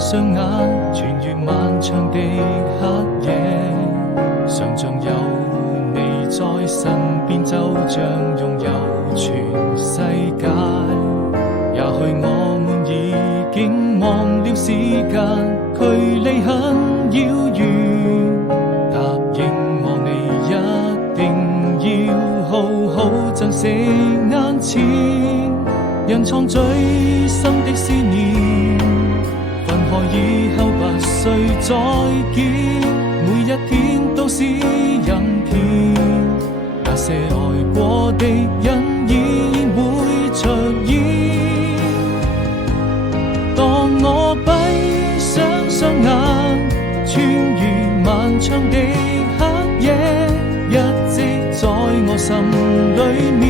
雙眼，穿越漫長的黑夜，想像有你在身邊，就像擁有全世界。也許我們已經忘了時間，距離很遙遠。答應我，你一定要好好珍惜眼前，人藏最深的思念。分開以後不需再見，每一天都是陰天。那些愛過的人依然會出現。當我閉上雙眼，穿越漫長的黑夜，一直在我心裏面。